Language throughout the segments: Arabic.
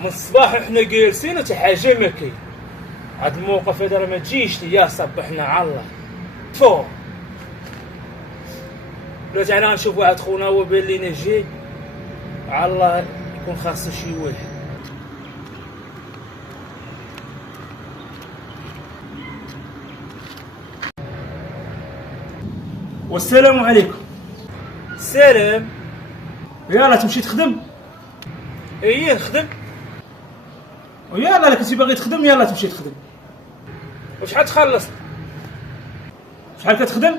من الصباح احنا جالسين وتحاجه ما كاين. هاد الموقف هذا راه ما تجيش ليا صبحنا على الله. تفو دلوقتي انا غنشوف واحد خونا هو بان لينا جاي على الله يكون خاصو شي واحد. والسلام عليكم. السلام. يلا تمشي تخدم؟ ايه نخدم. ويلا الا كنتي باغي تخدم يلا تمشي تخدم. وشحال تخلص؟ شحال كتخدم؟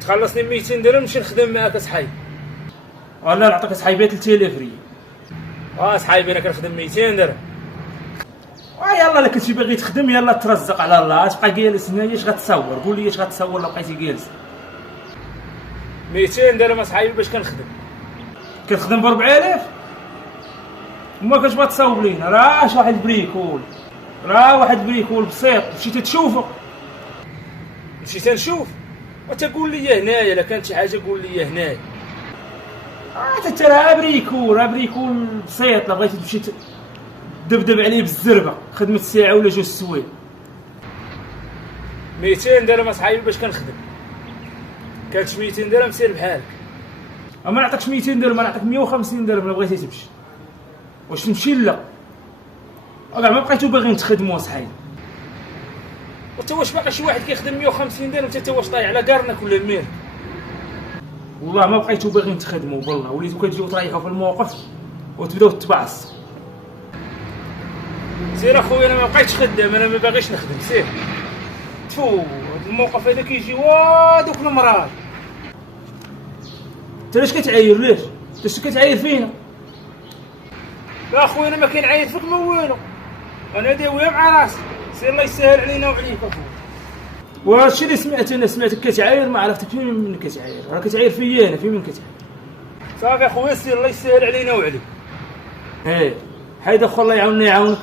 تخلصني 200 درهم نمشي نخدم معاك اصحابي. والله نعطيك اصحابي 3000 ريال. اصحابي انا كنخدم 200 درهم. يلا الا كنتي باغي تخدم يلا ترزق على الله. تبقى جالس هنايا اش غتصور؟ قول لي اش غتصور الا بقيتي جالس؟ 200 درهم اصحابي باش كنخدم. كتخدم ب 4000 وما كتبغي تصاوب لينا. راه واحد بريكول، راه واحد بريكول بسيط. مشيت تشوفه؟ مشيت نشوف وتقول لي هنايا. الا كانت شي حاجه قول لي هنايا. حتى راه بريكول، راه بريكول بسيط. لا بغيتي تمشي دبدب عليه بالزربه خدمه ساعه ولا جوج سوايع. 200 درهم اصحابي باش كنخدم. كانت 200 درهم سير بحالك. اما نعطيكش 200 درهم، نعطيك 150 درهم الا بغيتي تمشي. واش تمشي لا؟ كاع ما بقيتو باغيين تخدموا اصحابي. وانت واش باقي شي واحد كيخدم 150 درهم حتى واش طايح على كارنك ولا المير؟ والله ما بقيتو باغيين تخدموا بالله. وليتو كتجيو تريحوا في الموقف وتبداو تبعصوا. سير اخويا انا ما بقيتش خدام، انا ما باغيش نخدم. سير تفو هاد الموقف هذا كيجي دوك المرات. انت علاش كتعاير؟ ليش؟ انت كتعاير فينا؟ لا اخويا انا ما كنعاير فيك ما والو، انا داويه مع راسي. سير الله يسهل علينا وعليك اخويا. وهادشي اللي سمعت انا، سمعتك كتعاير ما عرفتك فين من كتعاير. راه كتعاير فيا انا، فين من كتعاير؟ صافي اخويا سير الله يسهل علينا وعليك. حيد اخو الله يعاوننا يعاونك.